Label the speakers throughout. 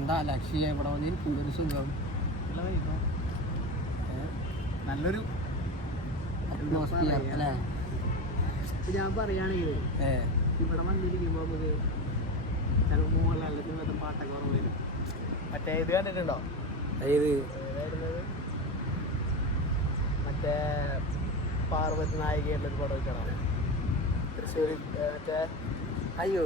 Speaker 1: എന്താ ലക്ഷ്യ ഇവിടെ വന്നിരിക്കും ഒരു സുഖം
Speaker 2: നല്ല നല്ലൊരു
Speaker 1: അല്ലേ?
Speaker 2: ഞാൻ പറയുകയാണെങ്കിൽ ഇവിടെ വന്നിരിക്കുമ്പോൾ നമുക്ക് ചിലപ്പോൾ മോഹൻലാലിന്റെ സിനിമത്തെ പാട്ടൊക്കെ ഓർമ്മ വരും. മറ്റേ ഇത് കണ്ടിട്ടുണ്ടോ? ഏത്? മറ്റേ പാർവതി നായികയുള്ള ഒരു പടം വെക്കണം തൃശ്ശൂർ മറ്റേ
Speaker 1: അയ്യോ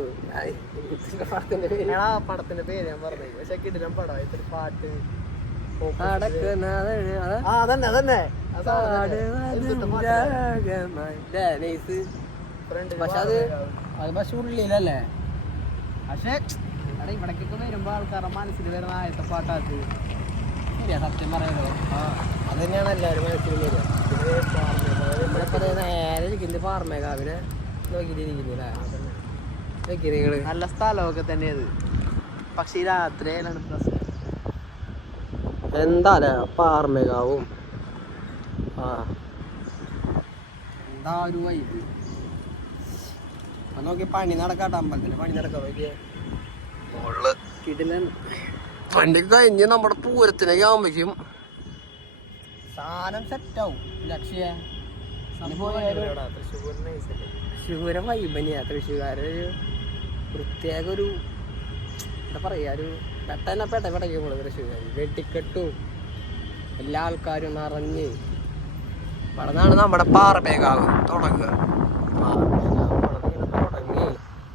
Speaker 1: പടത്തിന്റെ പേര്?
Speaker 2: എടാ ആ പടത്തിന്റെ പേര് ഞാൻ പറഞ്ഞു. പക്ഷെ കിടിലം പടം ഇത്തിരി പാട്ട്.
Speaker 1: നടക്കുന്നത് അതാ?
Speaker 2: ആ അതന്നെ അതന്നെ.
Speaker 1: പക്ഷെ അത് അത് പക്ഷെ ഉള്ളിലല്ലേ?
Speaker 2: പക്ഷെ ഇവിടേക്കൊക്കെ വരുമ്പോ ആൾക്കാരുടെ മനസ്സിൽ വരുന്ന ആദ്യത്തെ പാട്ടാത്.
Speaker 1: ശരിയാ സത്യം പറയാലോ
Speaker 2: ആ
Speaker 1: അത് തന്നെയാണ് എല്ലാവരും മനസ്സിൽ വരിക. നമ്മളിപ്പോ നേരെ ഇരിക്കുന്നത് പാർമേകാവിനെ നോക്കിയിട്ടിരിക്കുന്നില്ലേ? നോക്കി നിങ്ങൾ
Speaker 2: നല്ല സ്ഥലമൊക്കെ തന്നെ അത് പക്ഷെ ഈ രാത്രിയിലാണ് പ്രശ്നം.
Speaker 1: എന്താല്ലേ പാർമേകാവും ആ. എന്താ ഒരു വൈബ് നോക്കി പണി നടക്കാട്ട അമ്പലത്തിന് പണി
Speaker 2: കിടിലൻ.
Speaker 1: വണ്ടി കഴിഞ്ഞ് നമ്മുടെ പൂരത്തിനൊക്കെ ആവുമ്പോഴേക്കും സാധനം സെറ്റാവും ലക്ഷ്യ. തൃശ്ശൂരെ വൈബനിയാ തന്നെയാ. തൃശ്ശൂർക്കാരൊരു പ്രത്യേക ഒരു എന്താ പറയുക ഒരു പെട്ടെന്നെ പെട്ട പെട്ടെങ്കിൽ പോണത് തൃശ്ശൂർ വെട്ടിക്കെട്ടും എല്ലാ ആൾക്കാരും നിറഞ്ഞ് ഇവിടെന്നാണ് നമ്മുടെ പാറമേകാവ് തുടങ്ങുക. പാറമേകാവ് ഇവിടുന്ന് തുടങ്ങി.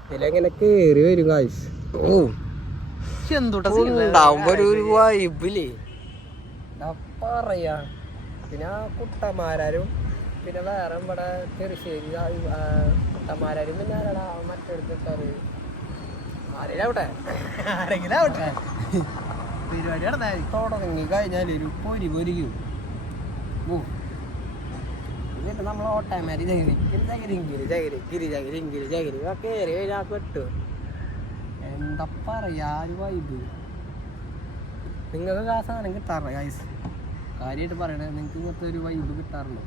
Speaker 1: ഇതിലെങ്ങനെ കേറി വരും കാശ് ഓ. ഉണ്ടാവുമ്പോ ഒരു വൈബില്ലേ പറയാ? പിന്നെ ആ കുട്ടന്മാരും പിന്നെ വേറെ ഇവിടെ ചെറുശ്ശേരി കുട്ടന്മാരും പിന്നെ ആരാടാ?
Speaker 2: ആരെങ്കിലും ആവട്ടെ പരിപാടി നടന്നായി
Speaker 1: തുടങ്ങി കഴിഞ്ഞാൽ ഒരു പൊരി പൊരിക്കും. എന്നിട്ട് നമ്മൾ ഓട്ടമാരി ചകിരി ചകിരിങ്കിരി ചകിരി കിരി ചകിരി ഇങ്കിരി ചകിരി ഒക്കെ കയറി കഴിഞ്ഞാൽ പെട്ടു. എന്താ പറയാ ഒരു വൈബ് നിങ്ങൾക്ക് ആ സാധനം കിട്ടാറില്ല ഗൈസ് കാര്യമായിട്ട് പറയണേ നിങ്ങൾക്ക് ഇങ്ങനത്തെ ഒരു വൈബ്
Speaker 2: കിട്ടാറുള്ളൂ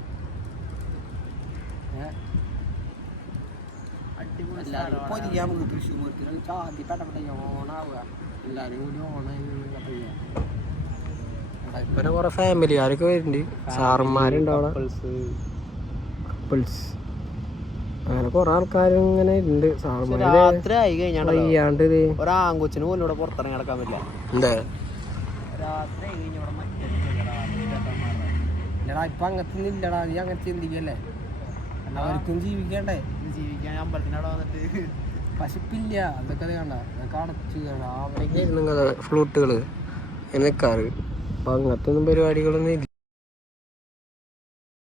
Speaker 1: എല്ലാവരും നമുക്ക് തൃശ്ശൂർ ചാതി പെട്ടപ്പെട്ട ഓണാവുക. എല്ലാവരും കൂടി ഓണായി കുറെ ഫാമിലിക്കാരൊക്കെ വരുന്നുണ്ട്. സാറന്മാരുണ്ടാവണം. കപ്പിൾസ് അങ്ങനെ കുറെ ആൾക്കാർ ഇങ്ങനെ ഉണ്ട്.
Speaker 2: പക്ഷെ
Speaker 1: സാറന്മാര്
Speaker 2: രാത്രി ആയി
Speaker 1: ഇത്.
Speaker 2: ഒരാങ്കൊച്ചിന് പോലും ഇവിടെ പുറത്തിറങ്ങി നടക്കാൻ പറ്റില്ല.
Speaker 1: എന്താ?
Speaker 2: രാത്രി
Speaker 1: ഇല്ലടാ ഇപ്പൊ അങ്ങനത്തെ ഇല്ലടാ. നീ അങ്ങനെ ചിന്തിക്കല്ലേ അവർക്കും ജീവിക്കണ്ടേ?
Speaker 2: ജീവിക്കാൻ അമ്പലത്തിനവിടെ വന്നിട്ട്.
Speaker 1: പശുപ്പില്ല അതൊക്കെ അത് കണ്ട. അവിടെ ഫ്ലൂട്ടുകൾ നിൽക്കാറ് അപ്പൊ അങ്ങനത്തെ ഒന്നും പരിപാടികളൊന്നും ഇല്ല.